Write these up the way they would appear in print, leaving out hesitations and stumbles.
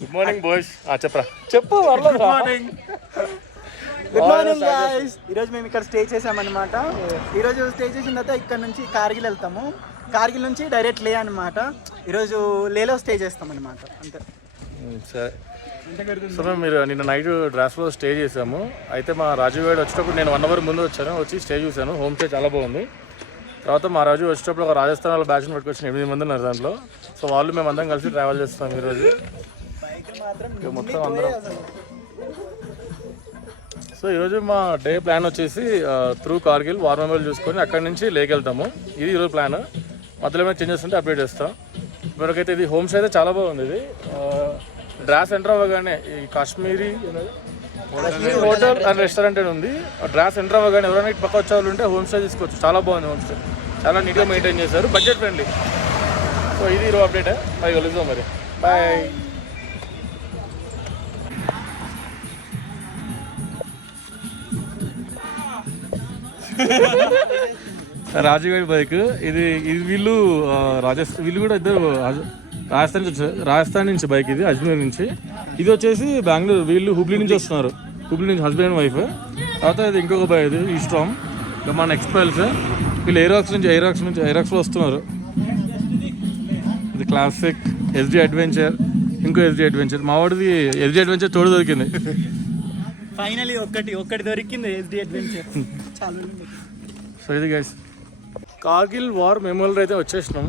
Good morning boys. చెప్పరా. చెప్పు. Good morning. Good morning guys. ఈరోజు మేము ఇక్కడ స్టే చేసామన్నమాట. ఈరోజు స్టే చేసిన తర్వాత ఇక్కడ నుంచి కార్గిల్ వెళ్తాము. కార్గిల్ నుంచి డైరెక్ట్ లే అనమాట. ఈరోజు లేలో స్టే చేస్తామన్నమాట. అంతే. సరే. సో మీరు నిన్న నైట్ డ్రాస్లో స్టే చేసాము. అయితే మా రాజు గారు వచ్చేటప్పుడు నేను 1 అవర్ ముందు వచ్చాను. వచ్చి స్టే చూశాను. హోమ్ స్టే చాలా బాగుంది. తర్వాత మా రాజు వచ్చేటప్పుడు ఒక రాజస్థాన్ వాళ్ళ బ్యాచ్ని పట్టుకొచ్చిన 8 మంది ఉన్నారు దాంట్లో. సో వాళ్ళు మేము అందరం కలిసి ట్రావెల్ చేస్తాం ఈరోజు మొత్తం అందరం. సో ఈరోజు మా డే ప్లాన్ వచ్చేసి త్రూ కార్గిల్ వార్ మెమోరియల్ చూసుకొని అక్కడి నుంచి లేక్ వెళ్తాము. ఇది ఈరోజు ప్లాన్. మధ్యలో ఏమైనా చేంజెస్ ఉంటే అప్డేట్ చేస్తాం. ఇప్పటికైతే ఇది హోమ్ స్టే అయితే చాలా బాగుంది. ఇది డ్రాస్ ఎంటర్ అవ్వగానే ఈ కాశ్మీరీ హోటల్ అండ్ రెస్టారెంట్ అని ఉంది. డ్రాస్ ఎంటర్ అవ్వగానే ఎవరైనా ఇటు పక్క వచ్చే వాళ్ళు ఉంటే హోమ్ స్టే తీసుకోవచ్చు. చాలా బాగుంది హోమ్ స్టే. చాలా నీట్గా మెయింటైన్ చేశారు. Budget friendly. సో ఇది ఈరోజు అప్డేట్. అది కలుద్దాం మరి. బాయ్. రాజుగారి బైక్ ఇది. వీళ్ళు వీళ్ళు కూడా ఇద్దరు రాజస్థాన్ నుంచి బైక్. ఇది అజ్మీర్ నుంచి. ఇది వచ్చేసి బెంగళూరు. వీళ్ళు హుబ్లీ నుంచి వస్తున్నారు. హుబ్లీ నుంచి హస్బెండ్ అండ్ వైఫ్. తర్వాత ఇది ఇంకొక బైక్. ఇది ఈస్ట్రామ్. ఇంకా మన ఎక్స్పైల్స్. వీళ్ళు ఐరాక్స్లో వస్తున్నారు. ఇది క్లాసిక్ ఎస్డి అడ్వెంచర్. ఇంకో ఎస్డి అడ్వెంచర్. మా వాడిది ఎస్డి అడ్వెంచర్ తోడు దొరికింది. ఫైనలీ ఒకటి దొరికింది ఎస్డి అడ్వెంచర్. సో ఇది గైస్ కార్గిల్ వార్ మెమోరియల్ అయితే వచ్చేసినాం.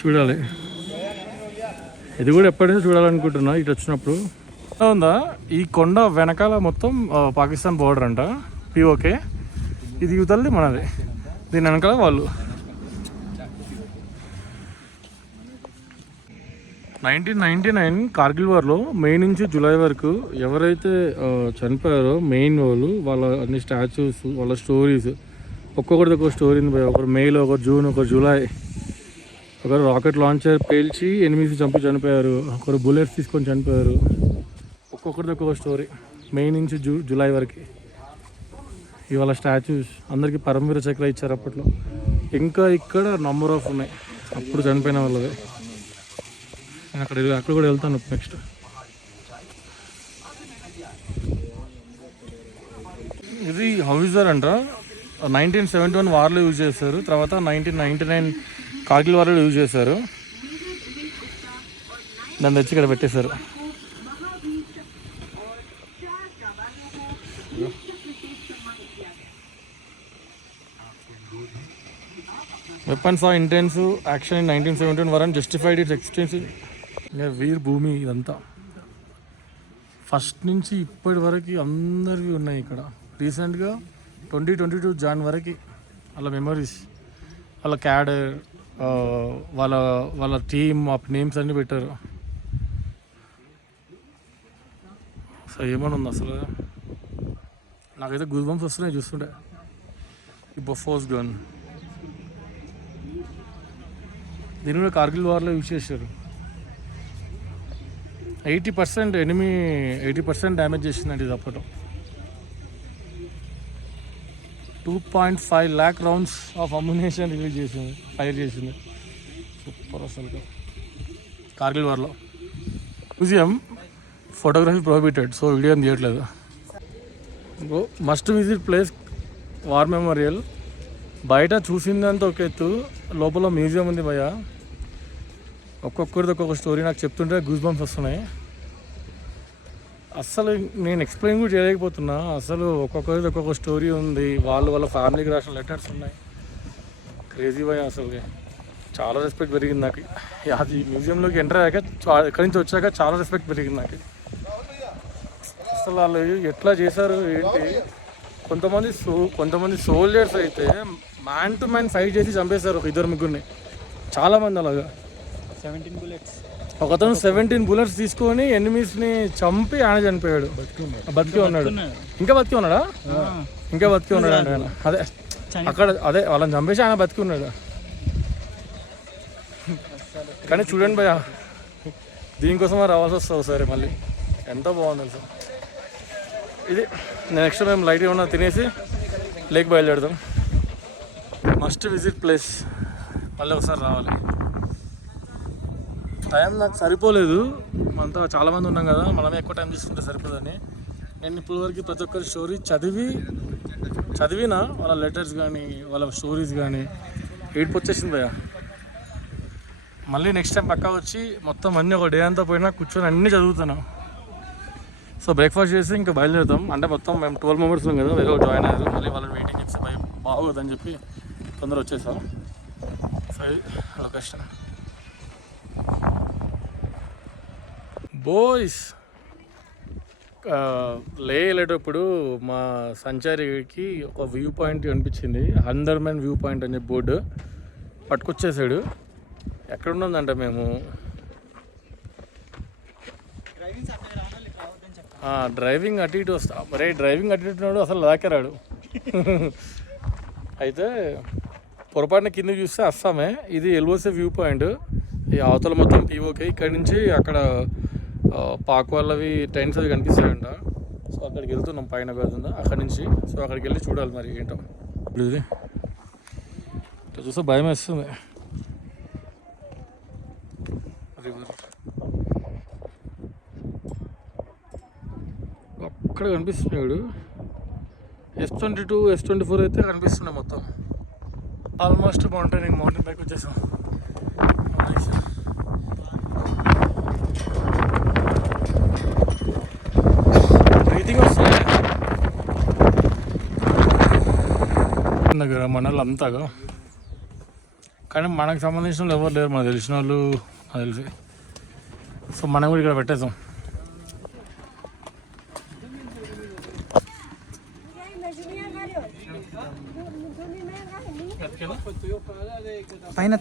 చూడాలి. ఇది కూడా ఎప్పటికీ చూడాలనుకుంటున్నా ఇటు వచ్చినప్పుడు. ఉందా ఈ కొండ వెనకాల మొత్తం పాకిస్తాన్ బోర్డర్ అంట. పిఓకే. ఇది యువతలది మనది. దీని వెనకాల వాళ్ళు. 1999 కార్గిల్ వార్లో మే నుంచి జూలై వరకు ఎవరైతే చనిపోయారో మెయిన్ వాళ్ళ అన్ని స్టాచ్యూస్, వాళ్ళ స్టోరీస్, ఒక్కొక్కరిది ఒక్కొక్క స్టోరీ ఉంది. ఒకరు మేలో, ఒకరు జూన్, ఒకరు జూలై. ఒకరు రాకెట్ లాంచర్ పేల్చి ఎనిమిది చంపి చనిపోయారు. ఒకరు బుల్లెట్స్ తీసుకొని చనిపోయారు. ఒక్కొక్కరిది ఒక్కొక్క స్టోరీ మే నుంచి జూలై వరకు. ఇవాళ స్టాచ్యూస్ అందరికీ పరమవీర చక్ర ఇచ్చారు అప్పట్లో. ఇంకా ఇక్కడ నంబర్ ఆఫ్ ఉన్నాయి అప్పుడు చనిపోయిన వాళ్ళది. నేను అక్కడ కూడా వెళ్తాను నెక్స్ట్. ఇది హౌజర్ అంట. 1971 వార్లో యూజ్ చేశారు. తర్వాత 1999 కార్గిల్ వార్లో యూజ్ చేశారు. దాన్ని తెచ్చి ఇక్కడ పెట్టేశారు. Weapons of intensive action in 1971 war and justified its extensive. Veer Bhoomi ఇదంతా. ఫస్ట్ నుంచి ఇప్పటి వరకు అందరివి ఉన్నాయి ఇక్కడ. రీసెంట్గా 2022 జాన్ వరకు వాళ్ళ మెమరీస్, వాళ్ళ క్యాడర్, వాళ్ళ టీమ్ నేమ్స్ అన్నీ పెట్టారు. సో ఏమన్నా ఉంది అసలు. నాకైతే గూస్ బంప్స్ వస్తున్నాయి చూస్తుంటే. ఈ బొఫోర్స్ గన్ దీన్ని కూడా కార్గిల్ వార్లో యూజ్ చేశారు. 80% ఎనిమి 80% డ్యామేజ్ చేసిందండి ఇది అప్పట్లో. 2.5 lakh rounds of ammunition fire చేసింది. సూపర్ అసలు. కార్గిల్ వార్లో museum photography prohibited. So video ఏం తీయట్లేదు. Must visit place war memorial. బయట చూసిందంతా ఒక ఎత్తు, లోపల మ్యూజియం ఉంది భయ్య. ఒక్కొక్కరిది ఒక్కొక్క స్టోరీ నాకు చెప్తుంటే గూస్ బంప్స్ వస్తున్నాయి. అస్సలు నేను ఎక్స్ప్లెయిన్ కూడా చేయలేకపోతున్నా. అసలు ఒక్కొక్కరిది ఒక్కొక్క స్టోరీ ఉంది. వాళ్ళ ఫ్యామిలీకి రాసిన లెటర్స్ ఉన్నాయి. క్రేజీ భయ్య. అసలు చాలా రెస్పెక్ట్ పెరిగింది నాకు. అది మ్యూజియంలోకి ఎంటర్ అయ్యాక, ఇక్కడి నుంచి వచ్చాక చాలా రెస్పెక్ట్ పెరిగింది నాకు. అసలు వాళ్ళు ఎట్లా చేశారు ఏంటి. కొంతమంది సోల్జర్స్ అయితే మ్యాన్ టు మ్యాన్ ఫైట్ చేసి చంపేశారు ఒక 2-3 చాలామంది అలాగా. 17 bullets. ఒకతను 17 bullets తీసుకొని ఎనిమీస్ని చంపి ఆయన చనిపోయాడు. బతికి ఉన్నాడు. ఇంకా బతికి ఉన్నాడా? ఇంకా బతికి ఉన్నాడు అంటే ఆయన. అదే వాళ్ళని చంపేసి ఆయన బతికి ఉన్నాడు. కానీ చూడండి భయ్య, దీనికోసం రావాల్సి వస్తుంది ఒకసారి మళ్ళీ. ఎంత బాగుంది సార్ ఇది. నెక్స్ట్ మేము లైట్ ఏమన్నా తినేసి లేక్ బయలుదేరుతాం. Must visit place. మళ్ళీ ఒకసారి రావాలి. టైం నాకు సరిపోలేదు, మనతో చాలామంది ఉన్నాం కదా, మనమే ఎక్కువ టైం తీసుకుంటే సరిపోదని నేను ఇప్పటివరకు ప్రతి ఒక్కరి స్టోరీ చదివినా వాళ్ళ లెటర్స్ కానీ వాళ్ళ స్టోరీస్ కానీ ఏడుపు వచ్చేసింది భయ్య. మళ్ళీ నెక్స్ట్ టైం పక్కా వచ్చి మొత్తం అన్నీ ఒక డే అంతా పోయినా కూర్చొని అన్నీ చదువుతాను. సో బ్రేక్ఫాస్ట్ చేసి ఇంకా బయలుదేరుతాం. అంటే మొత్తం మేము 12 మెంబర్స్ ఉన్నాం కదా, వేరే జాయిన్ అయ్యారు. మళ్ళీ వాళ్ళని వెయిటింగ్ చేస్తే భయం బాగోదని చెప్పి తొందర వచ్చేసాం. Location boys. లే వెళ్ళేటప్పుడు మా సంచారికి ఒక వ్యూ పాయింట్ కనిపించింది, హందర్మెన్ వ్యూ పాయింట్ అని చెప్పి బోర్డు పట్టుకొచ్చేసాడు. ఎక్కడున్నదంటే మేము డ్రైవింగ్ అటు ఇటు వస్తా, మరే డ్రైవింగ్ అటు ఇటున్నాడు అసలు దాకెరాడు. అయితే పొరపాటున కింద చూస్తే అస్సామే, ఇది ఎల్ఓసీ వ్యూ పాయింట్. ఈ అవతల మొత్తం పీఓకే, ఇక్కడి నుంచి అక్కడ పాక్ వాళ్ళవి టెంట్స్ అవి కనిపిస్తాయంట. సో అక్కడికి వెళ్తున్నాం, పైన వెళ్తుందా అక్కడి నుంచి. సో అక్కడికి వెళ్ళి చూడాలి మరి ఏంటో. ఇది ఇట్లా చూస్తే భయం వేస్తుంది. అక్కడ కనిపిస్తున్నాడు. S22 S24 అయితే కనిపిస్తున్నాయి మొత్తం. ఆల్మోస్ట్ మౌంటైన్ పైకి వచ్చేసాం. బ్రీతింగ్ వస్తుంది దగ్గర మనలు అంతాగా, కానీ మనకు సంబంధించిన వాళ్ళు ఎవరు లేరు, మనకు తెలిసిన వాళ్ళు నాకు తెలిసి. సో మనం కూడా ఇక్కడ పెట్టేసాం. పైన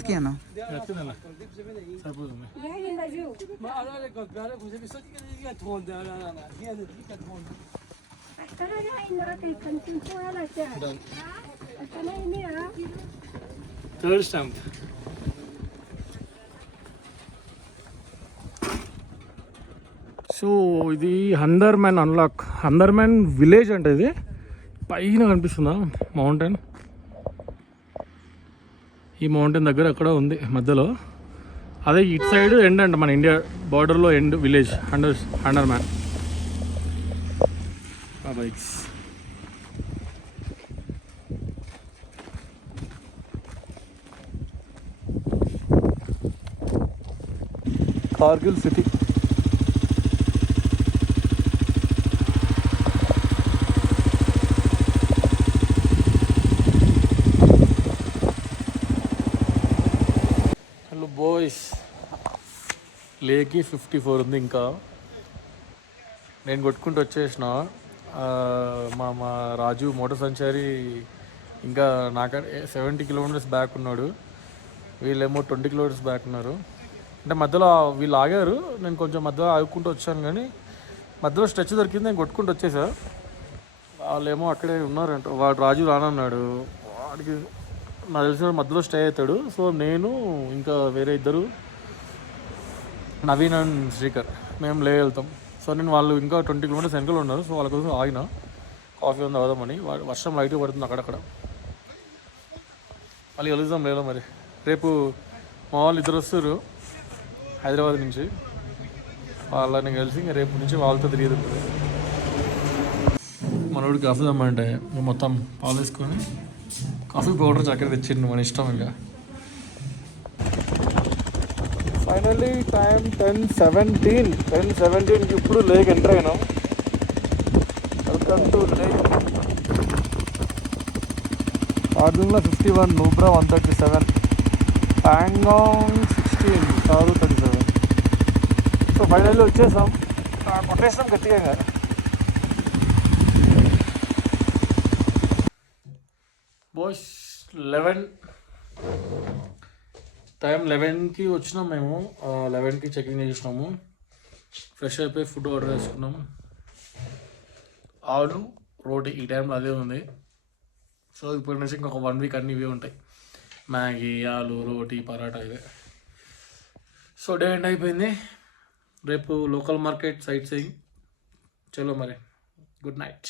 థర్డ్ స్టాంప్. సో ఇది హందర్మెన్ అన్లాక్, హందర్మెన్ విలేజ్ అంటే ఇది పైన కనిపిస్తుందా మౌంటైన్. ఈ మౌంటైన్ దగ్గర ఎక్కడ ఉంది మధ్యలో, అదే ఇటు సైడ్ ఎండ్ అంట, మన ఇండియా బార్డర్లో end village Hundarman. Bikes Kargil city. Hello boys, లేకి 54 ఉంది ఇంకా. నేను కొట్టుకుంటూ వచ్చేసిన. మా రాజు మోటార్ సంచారి ఇంకా నాకంటే 70 కిలోమీటర్స్ బ్యాక్ ఉన్నాడు, వీళ్ళేమో 20 కిలోమీటర్స్ బ్యాక్ ఉన్నారు. అంటే మధ్యలో వీళ్ళు ఆగారు, నేను కొంచెం మధ్యలో ఆగుకుంటూ వచ్చాను, కానీ మధ్యలో స్ట్రెచ్ దొరికింది, నేను కొట్టుకుంటూ వచ్చేసా. వాళ్ళేమో అక్కడే ఉన్నారంట. వాడు రాజు రానన్నాడు, వాడికి నాకు తెలిసిన మధ్యలో స్టే అవుతాడు. సో నేను ఇంకా వేరే ఇద్దరు, నవీన్ అండ్ శ్రీకర్, మేము వెళ్తాం. సో నేను వాళ్ళు ఇంకా 20 కిలోమీటర్స్ వెనకలు ఉన్నారు. సో వాళ్ళ కోసం ఆగిన కాఫీ ఉంది అవుదామని. వర్షం లైట్గా పడుతుంది అక్కడక్కడ. మళ్ళీ కలుద్దాం లేదా మరి. రేపు మా వాళ్ళు ఇద్దరు వస్తారు హైదరాబాద్ నుంచి, వాళ్ళని కలిసి ఇంకా రేపు నుంచి వాళ్ళతో తిరిగి. మనోడు కాఫీ దమ్మంటే మొత్తం పాలు వేసుకొని కాఫీ పౌడర్ చక్కెర తెచ్చిండు, మన ఇష్టం. ఇంకా ఫైనల్లీ టైం 10:17కి ఇప్పుడు లేక్ ఎంటర్ అయినాం. Welcome to lake. కార్గిల్లో 51, నూబ్రా 137, ప్యాంగాంగ్ 16, సారు 37. సో ఫైనల్లీ వచ్చేసాం, కొట్టేసాం గట్టిగా. బాయ్స్ 11కి వచ్చినాం మేము. 11కి చెకింగ్ చేసినాము, ఫ్రెష్ అయిపోయి ఫుడ్ ఆర్డర్ చేసుకున్నాము. ఆలు రోటీ ఈ టైంలో అదే ఉంది. సో ఇప్పటి నుంచి ఇంకొక 1 వీక్ అన్నీ ఇవే ఉంటాయి, మ్యాగీ, ఆలు, రోటీ, పరాటా ఇవే. సో డే ఎండ్ అయిపోయింది. రేపు లోకల్ మార్కెట్ సైట్ సీయింగ్. చలో మరి, గుడ్ నైట్.